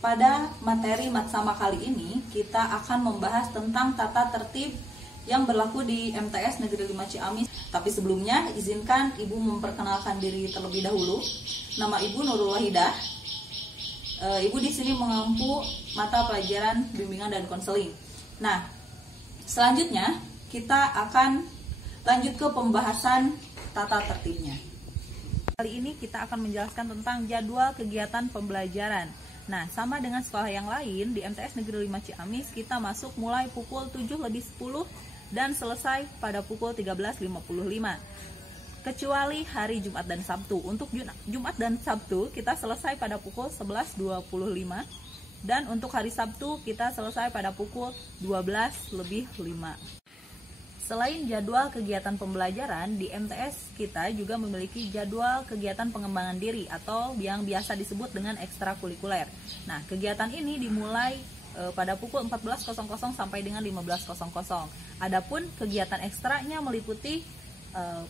Pada materi Matsama kali ini, kita akan membahas tentang tata tertib yang berlaku di MTS Negeri 5 Ciamis. Tapi sebelumnya, izinkan Ibu memperkenalkan diri terlebih dahulu. Nama Ibu Nurul Wahidah. Ibu di sini mengampu mata pelajaran bimbingan dan konseling. Nah, selanjutnya kita akan lanjut ke pembahasan tata tertibnya. Kali ini kita akan menjelaskan tentang jadwal kegiatan pembelajaran. Nah, sama dengan sekolah yang lain, di MTS Negeri 5 Ciamis kita masuk mulai pukul 7:10 dan selesai pada pukul 13:55. Kecuali hari Jumat dan Sabtu. Untuk Jumat dan Sabtu kita selesai pada pukul 11:25 dan untuk hari Sabtu kita selesai pada pukul 12:05. Selain jadwal kegiatan pembelajaran, di MTS kita juga memiliki jadwal kegiatan pengembangan diri atau yang biasa disebut dengan ekstrakurikuler. Nah, kegiatan ini dimulai pada pukul 14.00 sampai dengan 15.00. Adapun kegiatan ekstranya meliputi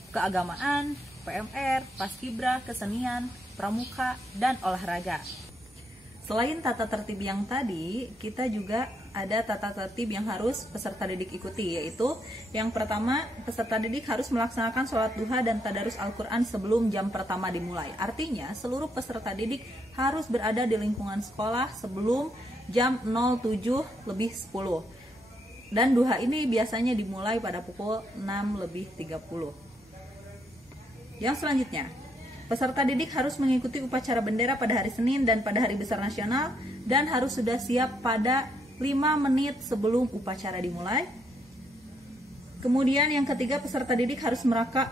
keagamaan, PMR, Paskibra, kesenian, pramuka, dan olahraga. Selain tata tertib yang tadi, kita juga ada tata tertib yang harus peserta didik ikuti, yaitu yang pertama, peserta didik harus melaksanakan sholat duha dan tadarus Al-Quran sebelum jam pertama dimulai. Artinya, seluruh peserta didik harus berada di lingkungan sekolah sebelum jam 07:10. Dan duha ini biasanya dimulai pada pukul 6:30. Yang selanjutnya, peserta didik harus mengikuti upacara bendera pada hari Senin dan pada hari besar nasional dan harus sudah siap pada 5 menit sebelum upacara dimulai. Kemudian yang ketiga, peserta didik harus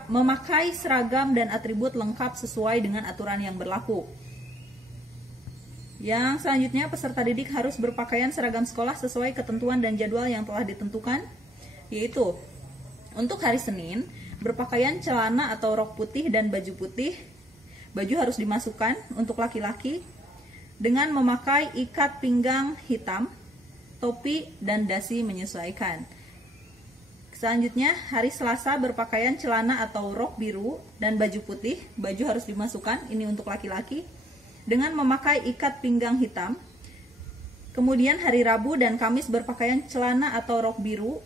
memakai seragam dan atribut lengkap sesuai dengan aturan yang berlaku. Yang selanjutnya, peserta didik harus berpakaian seragam sekolah sesuai ketentuan dan jadwal yang telah ditentukan, yaitu untuk hari Senin, berpakaian celana atau rok putih dan baju putih. Baju harus dimasukkan untuk laki-laki dengan memakai ikat pinggang hitam, topi, dan dasi menyesuaikan. Selanjutnya, hari Selasa berpakaian celana atau rok biru dan baju putih. Baju harus dimasukkan, ini untuk laki-laki, dengan memakai ikat pinggang hitam. Kemudian hari Rabu dan Kamis berpakaian celana atau rok biru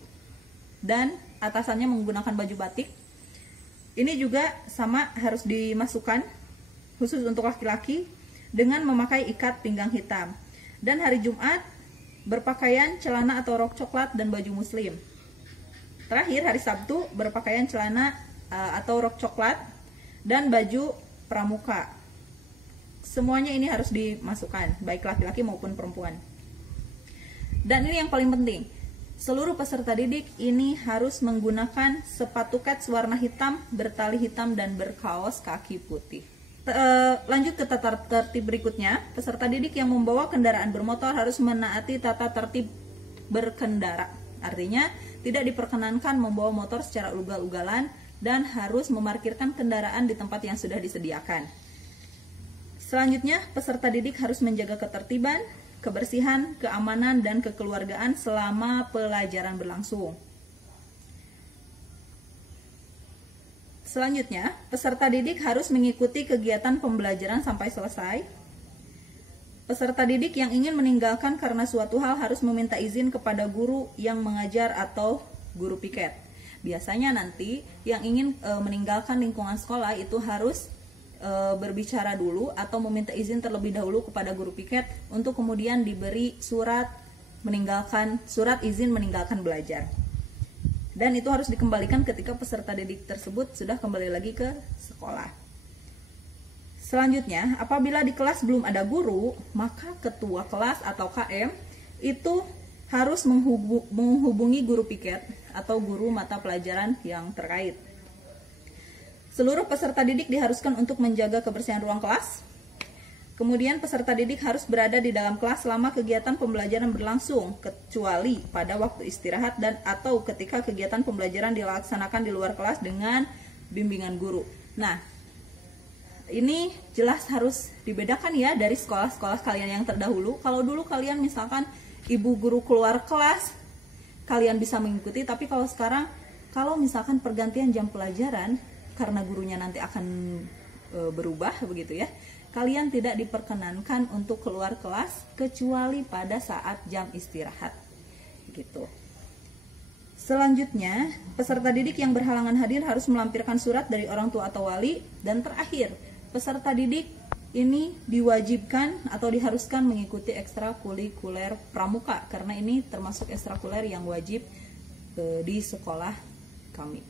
dan atasannya menggunakan baju batik. Ini juga sama harus dimasukkan, khusus untuk laki-laki, dengan memakai ikat pinggang hitam. Dan hari Jumat berpakaian celana atau rok coklat dan baju muslim. Terakhir, hari Sabtu berpakaian celana atau rok coklat dan baju pramuka. Semuanya ini harus dimasukkan, baik laki-laki maupun perempuan. Dan ini yang paling penting, seluruh peserta didik ini harus menggunakan sepatu kets warna hitam, bertali hitam, dan berkaos kaki putih. Lanjut ke tata tertib berikutnya, peserta didik yang membawa kendaraan bermotor harus menaati tata tertib berkendara. Artinya, tidak diperkenankan membawa motor secara ugal-ugalan dan harus memarkirkan kendaraan di tempat yang sudah disediakan. Selanjutnya, peserta didik harus menjaga ketertiban, kebersihan, keamanan, dan kekeluargaan selama pelajaran berlangsung. Selanjutnya, peserta didik harus mengikuti kegiatan pembelajaran sampai selesai. Peserta didik yang ingin meninggalkan karena suatu hal harus meminta izin kepada guru yang mengajar atau guru piket. Biasanya nanti yang ingin meninggalkan lingkungan sekolah itu harus berbicara dulu atau meminta izin terlebih dahulu kepada guru piket untuk kemudian diberi surat izin meninggalkan belajar. Dan itu harus dikembalikan ketika peserta didik tersebut sudah kembali lagi ke sekolah. Selanjutnya, apabila di kelas belum ada guru, maka ketua kelas atau KM itu harus menghubungi guru piket atau guru mata pelajaran yang terkait. Seluruh peserta didik diharuskan untuk menjaga kebersihan ruang kelas. Kemudian peserta didik harus berada di dalam kelas selama kegiatan pembelajaran berlangsung, kecuali pada waktu istirahat dan atau ketika kegiatan pembelajaran dilaksanakan di luar kelas dengan bimbingan guru. Nah, ini jelas harus dibedakan ya dari sekolah-sekolah kalian yang terdahulu. Kalau dulu kalian misalkan ibu guru keluar kelas, kalian bisa mengikuti, tapi kalau sekarang, kalau misalkan pergantian jam pelajaran, karena gurunya nanti akan berubah begitu ya. kalian tidak diperkenankan untuk keluar kelas kecuali pada saat jam istirahat. Gitu. Selanjutnya, peserta didik yang berhalangan hadir harus melampirkan surat dari orang tua atau wali. Dan terakhir, peserta didik ini diwajibkan atau diharuskan mengikuti ekstrakurikuler pramuka, karena ini termasuk ekstrakurikuler yang wajib di sekolah kami.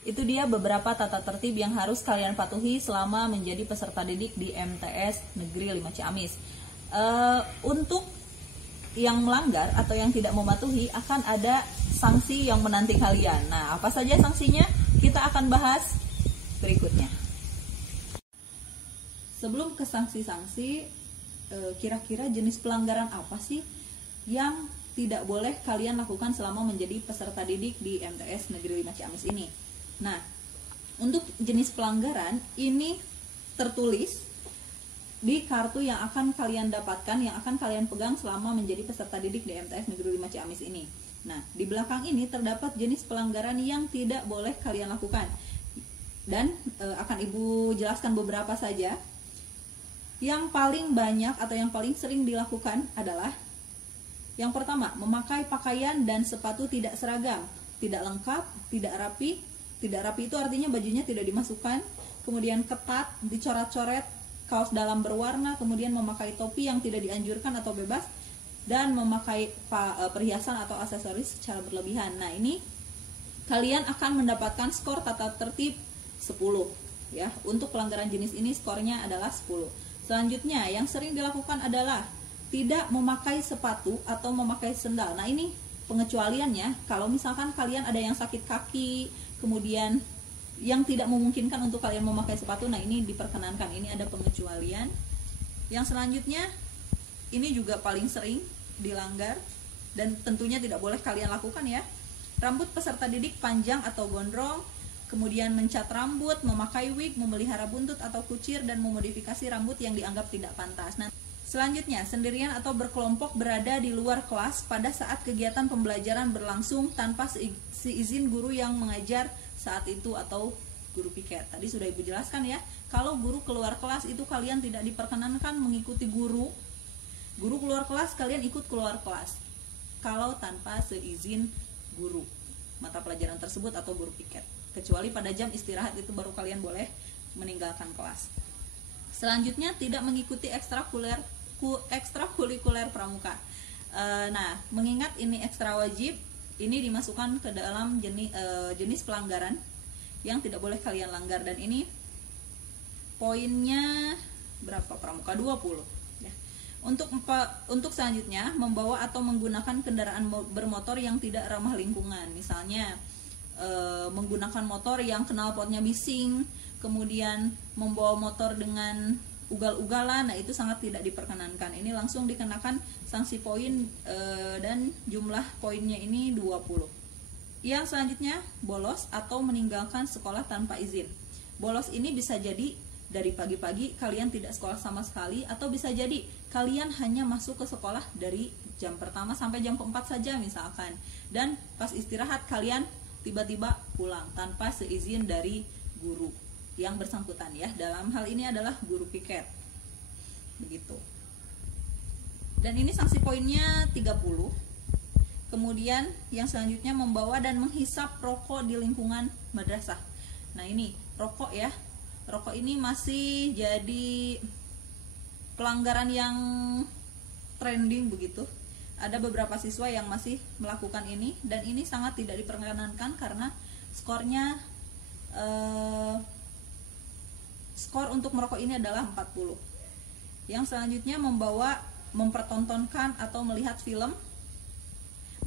Itu dia beberapa tata tertib yang harus kalian patuhi selama menjadi peserta didik di MTS Negeri 5 Ciamis. Untuk yang melanggar atau yang tidak mematuhi akan ada sanksi yang menanti kalian. Nah, apa saja sanksinya? Kita akan bahas berikutnya. Sebelum ke sanksi-sanksi, kira-kira jenis pelanggaran apa sih yang tidak boleh kalian lakukan selama menjadi peserta didik di MTS Negeri 5 Ciamis ini? Nah, untuk jenis pelanggaran ini tertulis di kartu yang akan kalian dapatkan, yang akan kalian pegang selama menjadi peserta didik di MTS Negeri 5 Ciamis ini. Nah, di belakang ini terdapat jenis pelanggaran yang tidak boleh kalian lakukan. Dan akan Ibu jelaskan beberapa saja. Yang paling banyak atau yang paling sering dilakukan adalah yang pertama, memakai pakaian dan sepatu tidak seragam, tidak lengkap, tidak rapi. Tidak rapi itu artinya bajunya tidak dimasukkan, kemudian ketat, dicoret-coret, kaos dalam berwarna, kemudian memakai topi yang tidak dianjurkan atau bebas, dan memakai perhiasan atau aksesoris secara berlebihan. Nah, ini kalian akan mendapatkan skor tata tertib 10 ya. Untuk pelanggaran jenis ini skornya adalah 10. Selanjutnya yang sering dilakukan adalah tidak memakai sepatu atau memakai sendal. Nah, ini pengecualiannya kalau misalkan kalian ada yang sakit kaki, kemudian yang tidak memungkinkan untuk kalian memakai sepatu, nah ini diperkenankan, ini ada pengecualian. Yang selanjutnya, ini juga paling sering dilanggar dan tentunya tidak boleh kalian lakukan ya. Rambut peserta didik panjang atau gondrong, kemudian mencat rambut, memakai wig, memelihara buntut atau kucir, dan memodifikasi rambut yang dianggap tidak pantas. Nah, selanjutnya, sendirian atau berkelompok berada di luar kelas pada saat kegiatan pembelajaran berlangsung tanpa seizin guru yang mengajar saat itu atau guru piket. Tadi sudah Ibu jelaskan ya, kalau guru keluar kelas itu kalian tidak diperkenankan mengikuti guru. Guru keluar kelas, kalian ikut keluar kelas. Kalau tanpa seizin guru mata pelajaran tersebut atau guru piket. Kecuali pada jam istirahat itu baru kalian boleh meninggalkan kelas. Selanjutnya, tidak mengikuti ekstrakurikuler pramuka. Nah, mengingat ini ekstra wajib, ini dimasukkan ke dalam jenis pelanggaran yang tidak boleh kalian langgar, dan ini poinnya berapa pramuka? 20 ya. Untuk selanjutnya, membawa atau menggunakan kendaraan bermotor yang tidak ramah lingkungan. Misalnya menggunakan motor yang knalpotnya bising, kemudian membawa motor dengan ugal-ugalan, nah itu sangat tidak diperkenankan. Ini langsung dikenakan sanksi poin dan jumlah poinnya ini 20. Yang selanjutnya, bolos atau meninggalkan sekolah tanpa izin. Bolos ini bisa jadi dari pagi-pagi kalian tidak sekolah sama sekali, atau bisa jadi kalian hanya masuk ke sekolah dari jam pertama sampai jam keempat saja misalkan, dan pas istirahat kalian tiba-tiba pulang tanpa seizin dari guru yang bersangkutan ya. Dalam hal ini adalah guru piket. Begitu. Dan ini sanksi poinnya 30. Kemudian yang selanjutnya, membawa dan menghisap rokok di lingkungan madrasah. Nah, ini rokok ya. Rokok ini masih jadi pelanggaran yang trending begitu. Ada beberapa siswa yang masih melakukan ini, dan ini sangat tidak diperkenankan karena skornya skor untuk merokok ini adalah 40. Yang selanjutnya, mempertontonkan atau melihat film,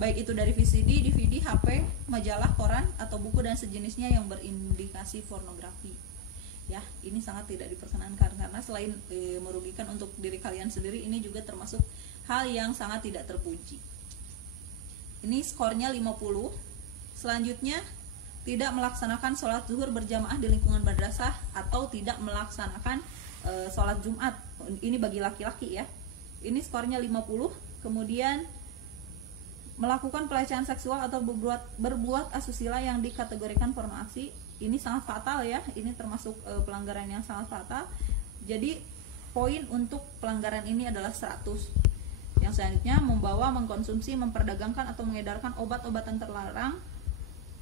baik itu dari VCD, DVD, HP, majalah, koran, atau buku dan sejenisnya yang berindikasi pornografi. Ya, ini sangat tidak diperkenankan karena selain merugikan untuk diri kalian sendiri, ini juga termasuk hal yang sangat tidak terpuji. Ini skornya 50. Selanjutnya, tidak melaksanakan sholat zuhur berjamaah di lingkungan madrasah atau tidak melaksanakan sholat Jumat. Ini bagi laki-laki ya. Ini skornya 50. Kemudian melakukan pelecehan seksual atau berbuat asusila yang dikategorikan pornografi. Ini sangat fatal ya. Ini termasuk pelanggaran yang sangat fatal. Jadi poin untuk pelanggaran ini adalah 100. Yang selanjutnya, membawa, mengkonsumsi, memperdagangkan atau mengedarkan obat-obatan terlarang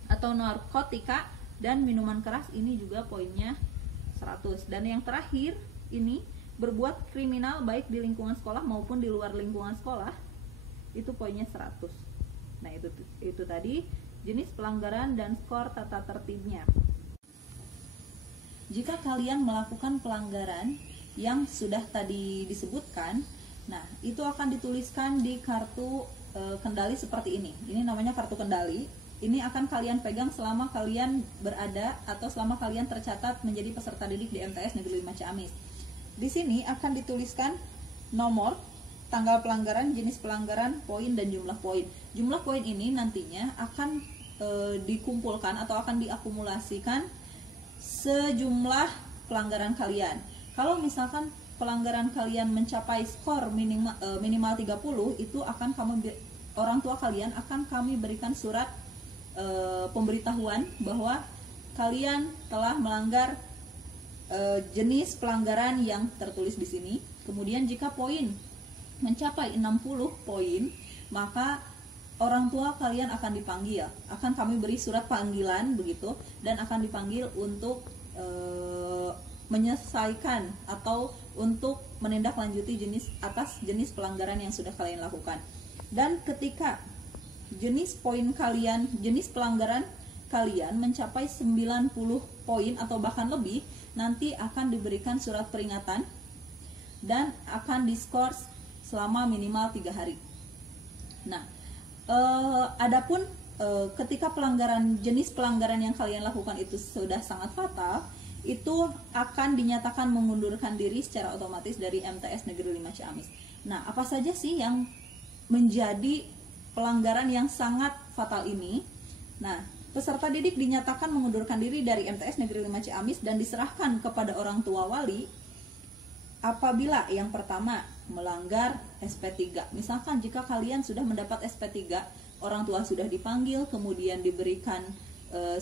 atau narkotika dan minuman keras, ini juga poinnya 100. Dan yang terakhir ini, berbuat kriminal baik di lingkungan sekolah maupun di luar lingkungan sekolah, itu poinnya 100. Nah, itu tadi jenis pelanggaran dan skor tata tertibnya. Jika kalian melakukan pelanggaran yang sudah tadi disebutkan, nah itu akan dituliskan di kartu kendali seperti ini. Ini namanya kartu kendali. Ini akan kalian pegang selama kalian berada atau selama kalian tercatat menjadi peserta didik di MTS Negeri 5 Ciamis. Di sini akan dituliskan nomor, tanggal pelanggaran, jenis pelanggaran, poin, dan jumlah poin. Jumlah poin ini nantinya akan dikumpulkan atau akan diakumulasikan sejumlah pelanggaran kalian. Kalau misalkan pelanggaran kalian mencapai skor minimal 30, itu akan orang tua kalian akan kami berikan surat pemberitahuan bahwa kalian telah melanggar jenis pelanggaran yang tertulis di sini. Kemudian jika poin mencapai 60 poin, maka orang tua kalian akan dipanggil, akan kami beri surat panggilan begitu, dan akan dipanggil untuk menyelesaikan atau untuk menindaklanjuti jenis pelanggaran yang sudah kalian lakukan. Dan ketika jenis pelanggaran kalian mencapai 90 poin atau bahkan lebih, nanti akan diberikan surat peringatan dan akan diskors selama minimal 3 hari. Nah, adapun ketika jenis pelanggaran yang kalian lakukan itu sudah sangat fatal, itu akan dinyatakan mengundurkan diri secara otomatis dari MTS Negeri 5 Ciamis. Nah, apa saja sih yang menjadi pelanggaran yang sangat fatal ini? Nah, peserta didik dinyatakan mengundurkan diri dari MTS Negeri 5 Ciamis dan diserahkan kepada orang tua wali apabila yang pertama melanggar SP3. Misalkan jika kalian sudah mendapat SP3, orang tua sudah dipanggil, kemudian diberikan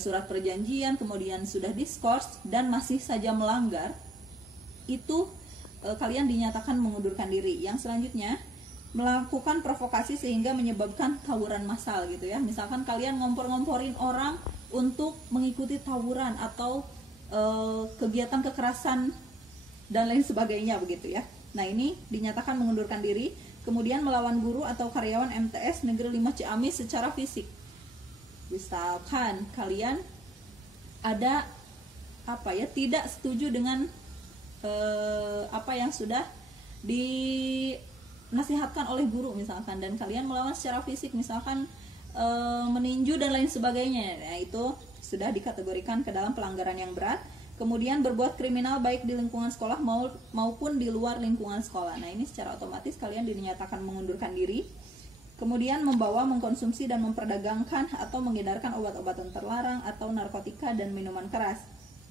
surat perjanjian, kemudian sudah diskors dan masih saja melanggar, itu kalian dinyatakan mengundurkan diri. Yang selanjutnya, melakukan provokasi sehingga menyebabkan tawuran massal gitu ya. Misalkan kalian ngompor-ngomporin orang untuk mengikuti tawuran atau kegiatan kekerasan dan lain sebagainya begitu ya. Nah, ini dinyatakan mengundurkan diri. Kemudian melawan guru atau karyawan MTS Negeri 5 Ciamis secara fisik. Misalkan kalian ada tidak setuju dengan apa yang sudah dinasihatkan oleh guru misalkan, dan kalian melawan secara fisik, misalkan meninju dan lain sebagainya. Nah, itu sudah dikategorikan ke dalam pelanggaran yang berat. Kemudian berbuat kriminal baik di lingkungan sekolah maupun di luar lingkungan sekolah. Nah, ini secara otomatis kalian dinyatakan mengundurkan diri. Kemudian membawa, mengkonsumsi, dan memperdagangkan atau mengedarkan obat-obatan terlarang atau narkotika dan minuman keras.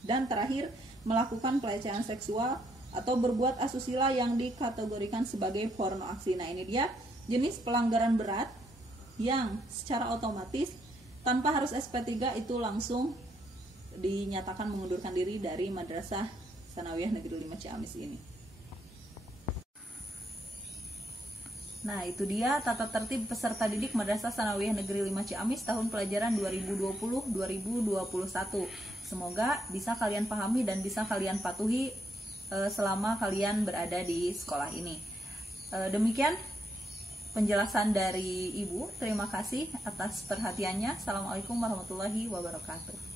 Dan terakhir, melakukan pelecehan seksual atau berbuat asusila yang dikategorikan sebagai porno aksi. Nah, ini dia jenis pelanggaran berat yang secara otomatis tanpa harus SP3 itu langsung dinyatakan mengundurkan diri dari Madrasah Sanawiyah Negeri 5 Ciamis ini. Nah, itu dia tata tertib peserta didik Madrasah Sanawiyah Negeri 5 Ciamis tahun pelajaran 2020-2021. Semoga bisa kalian pahami dan bisa kalian patuhi selama kalian berada di sekolah ini. Demikian penjelasan dari Ibu. Terima kasih atas perhatiannya. Assalamualaikum warahmatullahi wabarakatuh.